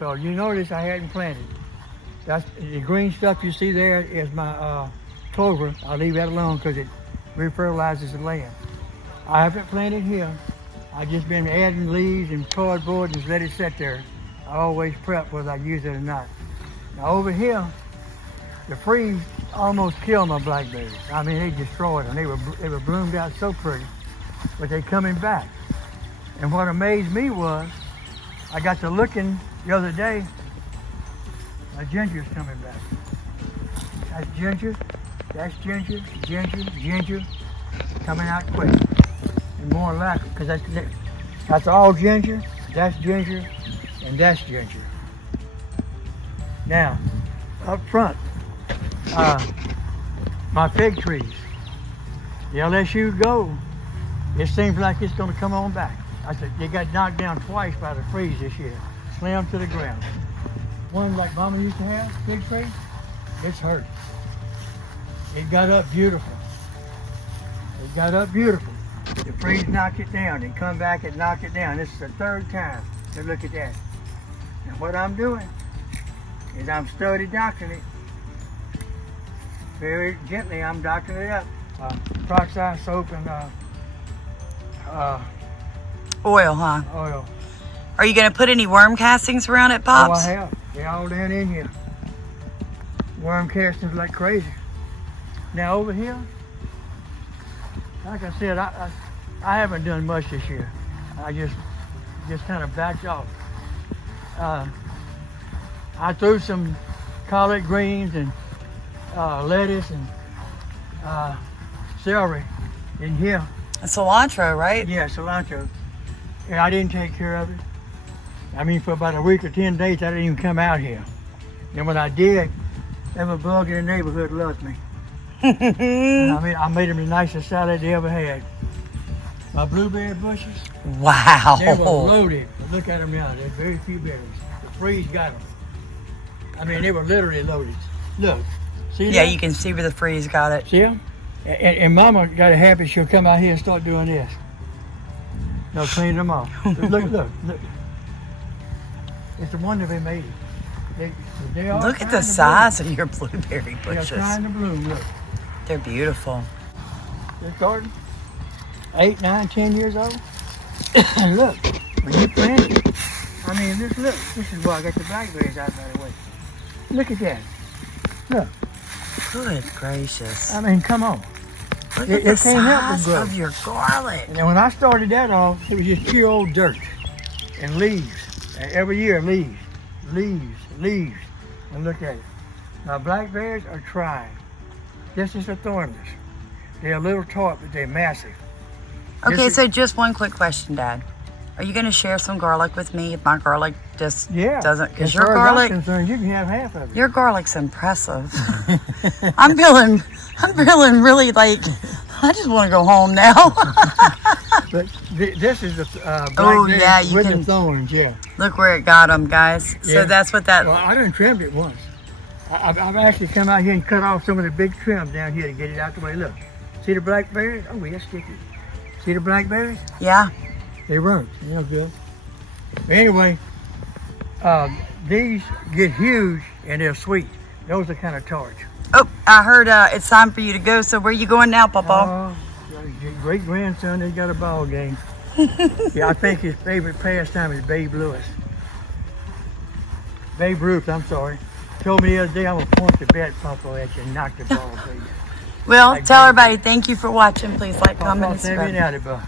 So you notice I hadn't planted. That's the green stuff you see there is my clover. I'll leave that alone because it refertilizes the land. I haven't planted here. I've just been adding leaves and cardboard and just let it sit there. I always prep whether I use it or not. Now over here, the freeze almost killed my blackberries. I mean, they destroyed them. They were bloomed out so pretty, but they're coming back. And what amazed me was, I got to looking the other day, my ginger's coming back. That's ginger, ginger, coming out quick. And more like it, because that's all ginger, that's ginger, and that's ginger. Now, up front, my fig trees, the LSU gold, it seems like it's going to come on back. I said, they got knocked down twice by the freeze this year, slammed to the ground. One like Mama used to have, fig tree, it's hurt. It got up beautiful. The freeze knocked it down and come back and knocked it down. This is the third time to look at that. And what I'm doing is I'm steady doctoring it. Very gently, I'm doctoring it up. Peroxide soap and oil, huh? Oil. Are you going to put any worm castings around it, Pops? Oh, I have. They're all down in here. Worm castings like crazy. Now over here, like I said, I haven't done much this year. I just kind of backed off. I threw some collard greens and lettuce and celery in here. And cilantro, right? Yeah, cilantro. And I didn't take care of it. I mean, for about a week or 10 days, I didn't even come out here. And when I did, every bug in the neighborhood loved me. I mean, I made them the nicest salad they ever had. My blueberry bushes, Wow. they were loaded. But look at them now, there's very few berries. The freeze got them. I mean, they were literally loaded. Look, see Yeah, that? you can see where the freeze got it. See them? And Mama got a habit, she'll come out here and start doing this. No, clean them off. Look. It's a wonder they made it. They are Look at the trying to size of your blueberry bloom. They're bushes. trying to bloom, look. They're beautiful. They're starting 8, 9, 10 years old. And look, when you plant it, I mean, this is why I got the blackberries out by the way. Look at that. Look, Good gracious. I mean, come on. Look it at the can't help but size grow. of your garlic. And then when I started that off, it was just pure old dirt and leaves. And every year, leaves. And look at it. Now, blackberries are trying. This is a thornless. They're a little tart, but they're massive. Okay, so just one quick question, Dad. Are you going to share some garlic with me if my garlic just doesn't? Because your garlic, as far as I'm concerned, you can have half of it. your garlic's impressive. I'm feeling really like, I just want to go home now. But this is the Oh, blackberry yeah, you with can- the thorns, yeah. Look where it got them, guys. Yeah. So that's what that. Well, I done trimmed it once. I've actually come out here and cut off some of the big trims down here to get it out the way. Look, see the blackberries? Oh, yeah, sticky. See the blackberries? Yeah. They weren't. They're good. But anyway, these get huge and they're sweet. Those are kind of tart. Oh, I heard it's time for you to go. So where you going now, Papa? Your great grandson, they got a ball game. Yeah, I think his favorite pastime is Babe Ruth, I'm sorry. Told me the other day I'm gonna point the bat, Papa, at you and knock the ball, please. Well, Like tell that. everybody thank you for watching. Please like, comment, and Sammy subscribe. and Addie,